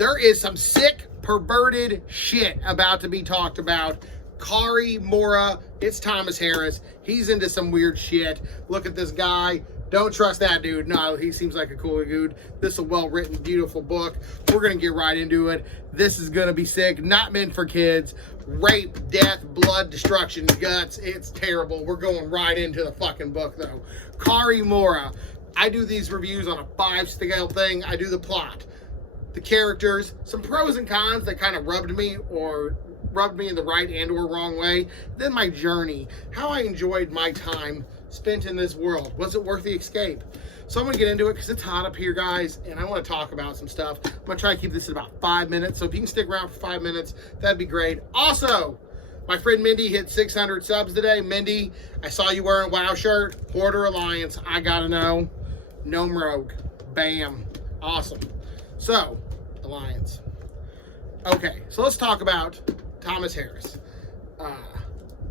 there is some sick, perverted shit about to be talked about. Cari, Mora, it's Thomas Harris. He's into some weird shit. Look at this guy. Don't trust that dude. No, he seems like a cool dude. This is a well-written, beautiful book. We're going to get right into it. This is going to be sick. Not meant for kids. Rape, death, blood, destruction, guts. It's terrible. We're going right into the fucking book, though. Cari, Mora. I do these reviews on a 5-scale thing. I do the plot, the characters, some pros and cons that kind of rubbed me in the right and or wrong way. Then my journey, how I enjoyed my time spent in this world. Was it worth the escape? So I'm going to get into it because it's hot up here, guys, and I want to talk about some stuff. I'm going to try to keep this at about 5 minutes, so if you can stick around for 5 minutes, that'd be great. Also, my friend Mindy hit 600 subs today. Mindy, I saw you wearing a WoW shirt. Hoarder Alliance, I gotta know. Gnome Rogue, bam, awesome. So, Alliance. Okay, so let's talk about Thomas Harris.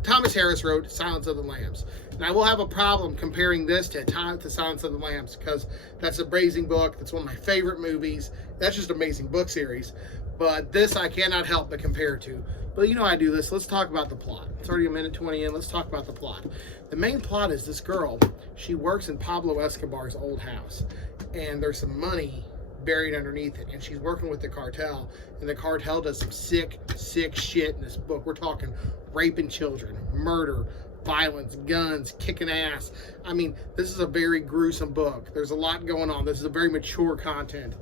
Thomas Harris wrote Silence of the Lambs. And I will have a problem comparing this to Silence of the Lambs because that's an amazing book. That's one of my favorite movies. That's just an amazing book series. But this I cannot help but compare it to. But you know I do this. Let's talk about the plot. It's already a minute 20 in. Let's talk about the plot. The main plot is this girl. She works in Pablo Escobar's old house. And there's some money buried underneath it, and she's working with the cartel, and the cartel does some sick shit in this book. We're talking raping children, murder, violence, guns, kicking ass. I mean, this is a very gruesome book. There's a lot going on. This is a very mature content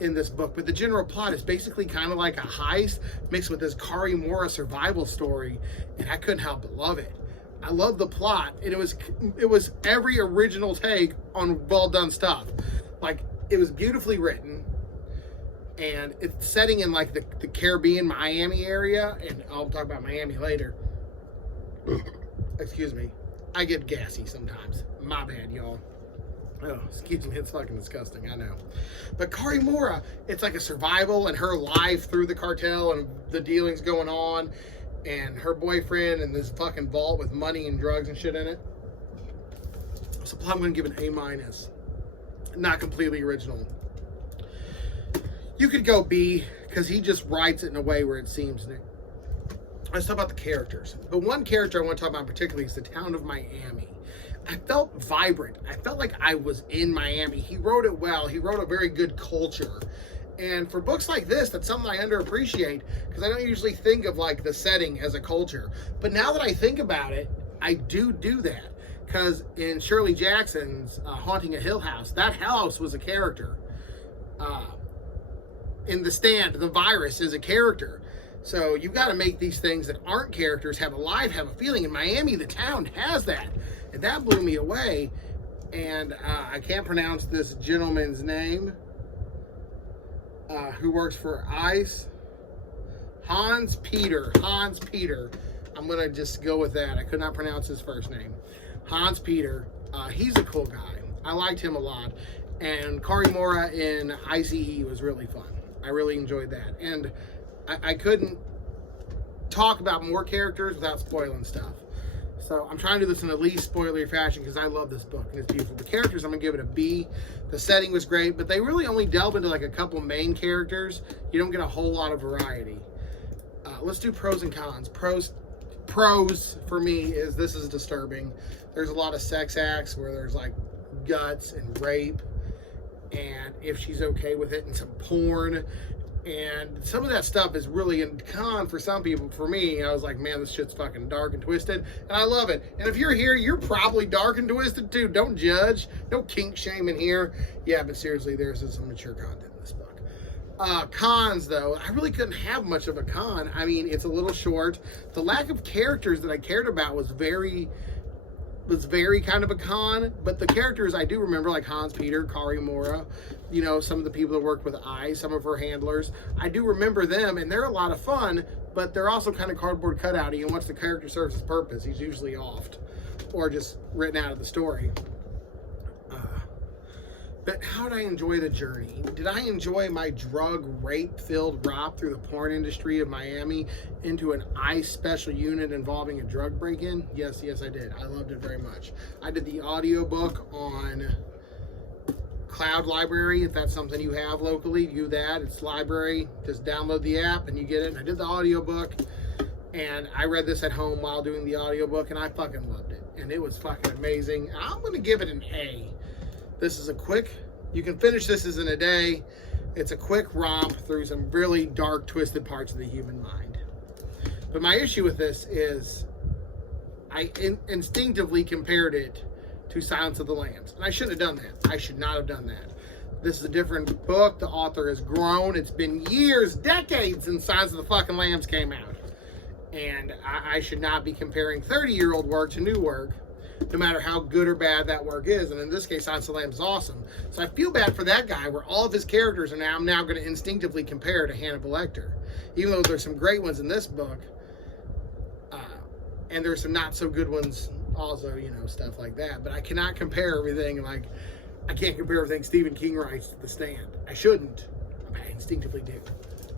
in this book, but the general plot is basically kind of like a heist mixed with this Cari Mora survival story, and I couldn't help but love it. I love the plot, and it was every original take on well done stuff. Like, it was beautifully written, and it's setting in like the Caribbean, Miami area, and I'll talk about Miami later. Excuse me. I get gassy sometimes. My bad, y'all. Oh, excuse me, it's fucking disgusting, I know. But Cari Mora, it's like a survival and her life through the cartel and the dealings going on, and her boyfriend and this fucking vault with money and drugs and shit in it. So I'm going to give an A-. Not completely original. You could go B, because he just writes it in a way where it seems new. Let's talk about the characters. The one character I want to talk about particularly is the town of Miami. I felt vibrant. I felt like I was in Miami. He wrote it well. He wrote a very good culture. And for books like this, that's something I underappreciate, because I don't usually think of like the setting as a culture. But now that I think about it, I do that. Because in Shirley Jackson's Haunting a Hill House, that house was a character. In The Stand, the virus is a character. So you've got to make these things that aren't characters have a life, have a feeling. In Miami, the town has that. And that blew me away. And I can't pronounce this gentleman's name who works for ICE. Hans Peter. I'm going to just go with that. I could not pronounce his first name. Hans Peter, he's a cool guy. I liked him a lot. And Cari Mora in ICE was really fun. I really enjoyed that. And I couldn't talk about more characters without spoiling stuff. So I'm trying to do this in the least spoilery fashion because I love this book and it's beautiful. The characters, I'm going to give it a B. The setting was great, but they really only delve into like a couple main characters. You don't get a whole lot of variety. Let's do pros and cons. Pros for me is this is disturbing. There's a lot of sex acts where there's like guts and rape, and if she's okay with it, and some porn, and some of that stuff is really a con for some people. For me, I was like, man, this shit's fucking dark and twisted, and I love it. And if you're here, you're probably dark and twisted too. Don't judge. No kink shaming here. Yeah, but seriously, there's some mature content in this book. Cons, though, I really couldn't have much of a con. I mean, it's a little short. The lack of characters that I cared about was very kind of a con, but the characters I do remember, like Hans Peter, Cari Mora, you know, some of the people that worked with I, some of her handlers, I do remember them, and they're a lot of fun, but they're also kind of cardboard cutouty, and once the character serves his purpose, he's usually offed, or just written out of the story. But how did I enjoy the journey? Did I enjoy my drug rape-filled romp through the porn industry of Miami into an ICE special unit involving a drug break-in? Yes, I did. I loved it very much. I did the audiobook on cloud library, if that's something you have locally, view that. It's library. Just download the app and you get it. And I did the audiobook, and I read this at home while doing the audiobook, and I fucking loved it. And it was fucking amazing. I'm going to give it an A. This is a quick, you can finish this as in a day. It's a quick romp through some really dark, twisted parts of the human mind. But my issue with this is I instinctively compared it to Silence of the Lambs. And I shouldn't have done that. I should not have done that. This is a different book. The author has grown. It's been years, decades since Silence of the fucking Lambs came out. And I should not be comparing 30-year-old work to new work, no matter how good or bad that work is. And in this case, Silence of the Lambs is awesome. So I feel bad for that guy, where all of his characters are I'm now going to instinctively compare to Hannibal Lecter. Even though there's some great ones in this book, and there's some not so good ones also, you know, stuff like that. But I cannot compare everything. Like, I can't compare everything Stephen King writes to The Stand. I shouldn't. I instinctively do.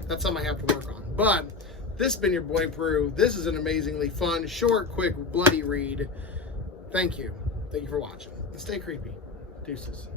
That's something I have to work on. But this has been your boy Peru. This is an amazingly fun, short, quick, bloody read. Thank you. Thank you for watching. And stay creepy. Deuces.